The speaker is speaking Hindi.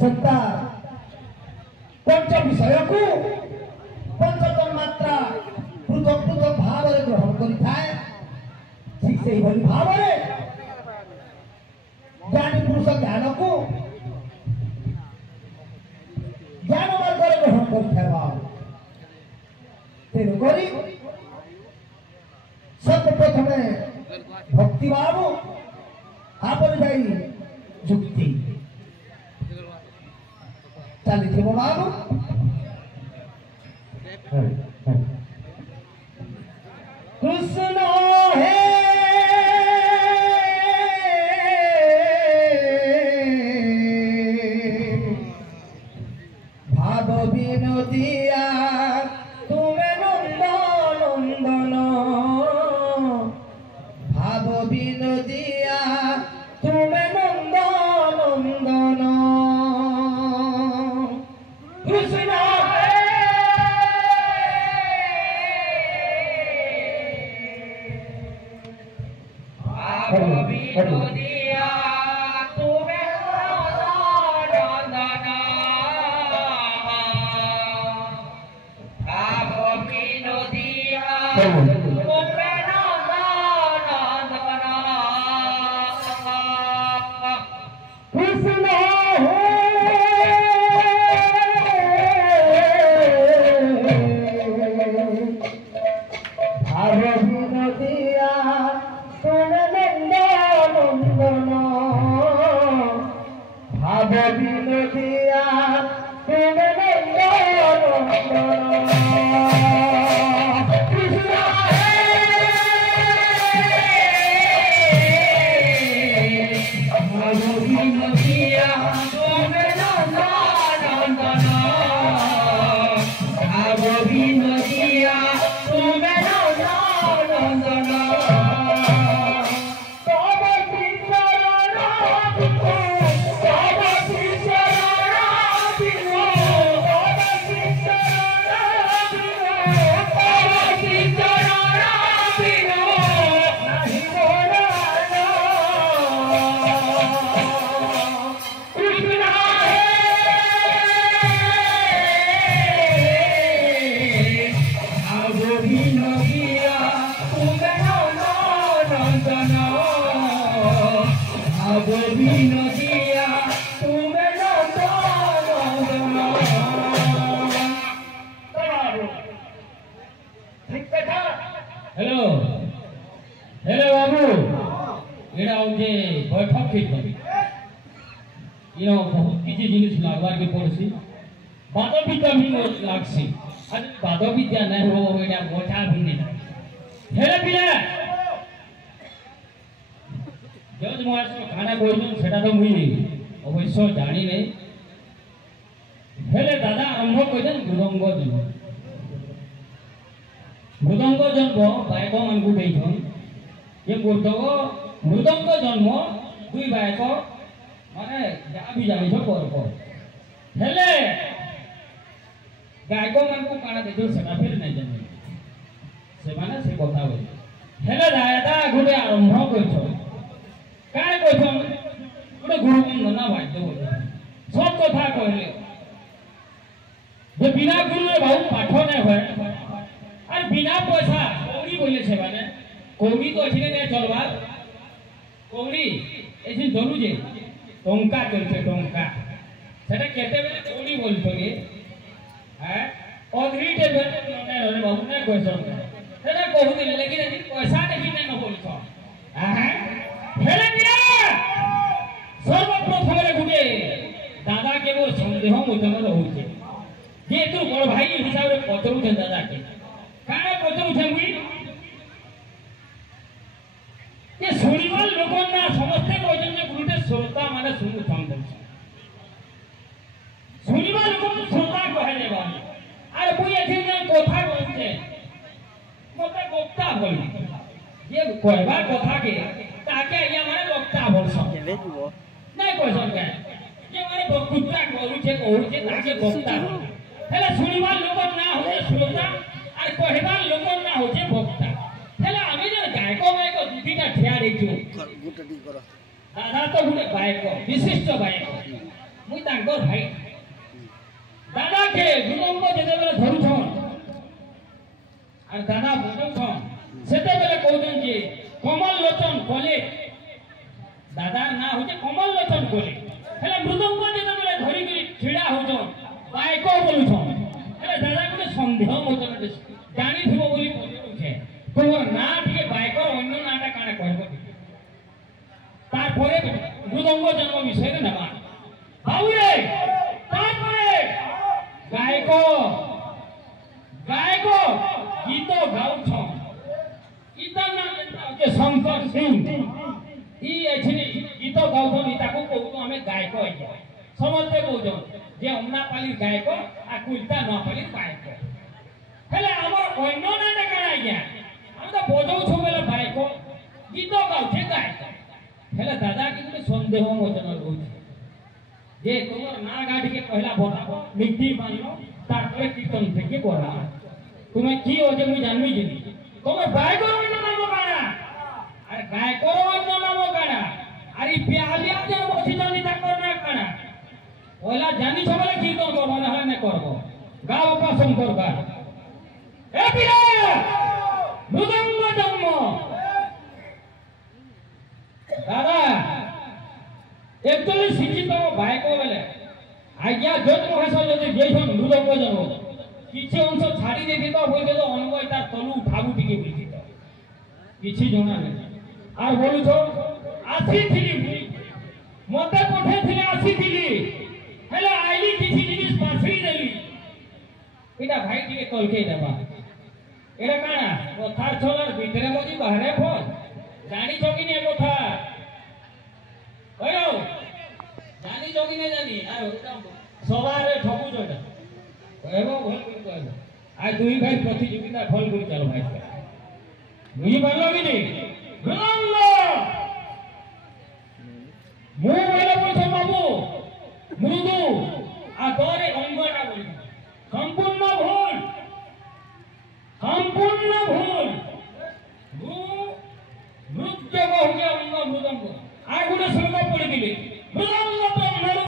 सत्ता पंच विषय को पंचतन मात्रा पृथक पृथक भाव ग्रहण करिथाए ठीक से ही भाव ज्ञानी पुरुष ज्ञान को ज्ञान मार्ग ग्रहण करिथाए तेणुक सर्वप्रथमे भक्ति भाव आपन जाई जुक्ति चली बाबू कृष्ण है भाव विनोदिया तुम्हें नंदन नंदन भाव विनोदिया तुम्हें नंदन नंदन कृष्ण विनोदिया तुम्हें नंदन भाव विनोदिया तुम्हें नंदन कृष्ण भाव विनोदिया तुम्हें नंदन भाव विनोदिया तुम्हें नंदन कृष्ण भाव विनोदिया तुम्हें नंदन भाव विनोदिया तुम्हें नंदन विनोदिया तुम्हें हेलो हेलो बाबू एड़ा होजे बैठक ठीक बनी इनो बहुत किछि जिनिस लागबार के पड़सी बादो विद्या भी लागसी आज बादो विद्या नहीं हो एड़ा गोठा भी नहीं हेले पिला जज महाराज खाना कोइजन सेटा तो मुई अवश्य जानी नहीं हेले दादा आरंभ कोइजन मृदंग जन्म मृदंग जन्म बायक मान को देइछन ये मृदंग जन्म दुई बायक माने जा भी जानिछ परक हेले गायक मान को काना देजो सेटा फिर नहीं जाने से माने से कथा होई हेले दादा गुडे आरंभ कोइछन काहे कहछन गोटे गुरु बंदना बाध्य बोले सब कथा कहले जे बिना गुरु बहुत पाठ नहीं होय और बिना पैसा कौड़ी बोले छे माने कौड़ी तो अछि ने चलबा कौड़ी एछि जरु जे टंका चलछे टंका सेटा केते बेले कौड़ी बोलछोगे हैं अधरीटे बेले नने रे बाबू ने कहछन सेटा कहू दिले लेकिन एछि पैसा देखि नै न बोलछो हैं हेले बिया सर्वप्रथम रे गुटे दादा के वो संदेह मोचन रहउछे जे तू बड़ भाई हिसाब रे पचरु छे दादा के काहे पचरु छे मुई ये सुनिबा लोकन ना समस्ते कहजन जे गुटे श्रोता माने सुनु छन सुनिबा लोकन श्रोता कहे देबा अरे मुई एथि जे कथा कहछे मते गोप्ता बोली ये कहबा कथा के ताके या माने वक्ता बोलछन केबे जीवो नै कहछन के जे माने वक्ता कहउछे ताके वक्ता हेले सुनिबा लोकन ना होते श्रोता और कहबा लोकन ना होते वक्ता हेले आमी जे गायक मायक दुटीटा ठिया देछु गुटटी करो दादा तो गुटे गायक विशिष्ट गायक मुई तांकर भाई दादा के मृदंग जेते बेले धरुछन और दादा बजाउछन सेते बेले कहउछन जे कमल लोचन कोले दादा ना होचे कमल लोचन कोले हेले मृदंग जेते बेले धरि करी छिडा होछन बायको बोलुछन हेले दादा गुटे संदेह मोचन जानि थिबो बोली पछे तोर ना टिके बायको अन्य नाटा काने कहबो तारपरे मृदंग जन्म विषय रे नबा बाबुरे तारपरे गायको गायको गीत गाउछन इता नाम के शंकर सिंह ई एछनी गीत गाउछन इताको कहू हमें गायको आइया समझते कहउछन जे हमना पाली गायको आ कुलता न पाली गायको हेले हमर अन्य नाटा काने आइया हम तो बजाउ छु बेला गायको गीत गाउछे गायको हेले दादा के गुटे संदेह मोचन होउछे जे तोर ना गाडी के पहला बताबो मिट्टी मानियो तारपरे कीर्तन থেকে করা তুমি কি ওজে মুই জানবি জিনি তুমি গায়কর অন্য নাম কানা আর গায়কর অন্য নাম কানা আর এই পেয়ালিয়া যে বসি জানি তা করনা কানা ওলা জানি সবলে কীর্তন করব না হলে না করব গাও বাবা শঙ্কর গা এ পিরা মৃদঙ্গ জন্ম দাদা একচুয়ালি শিক্ষিত গায়ক বেলে আজ্ঞা যোগ মহাশয় যদি যেইছন মৃদঙ্গ জন্ম কিছু অংশ ছাড়ি দিয়ে দিত বলতে তো অনবয় তার তলু ঠাবু টিকে বুঝিত কিছু জনা নেই আর বলুছ আসিছিলি মতে পঠেছিলে আসিছিলি হেলে আইলি কিছু জিনিস পাছড়ি দেলি এটা ভাই টিকে কলকে দেবা এটা কানা কথার ছলার ভিতরে মজি বাহারে ফল জানি চকিনে কথা ওয়ো জানি চকিনে জানি আর ওটা সবারে ঠকু জটা কইবো ভল করে কইবো আজ দুই ভাই প্রতিযোগিতা ফল করে চলো ভাই বুঝি পারলো কি নি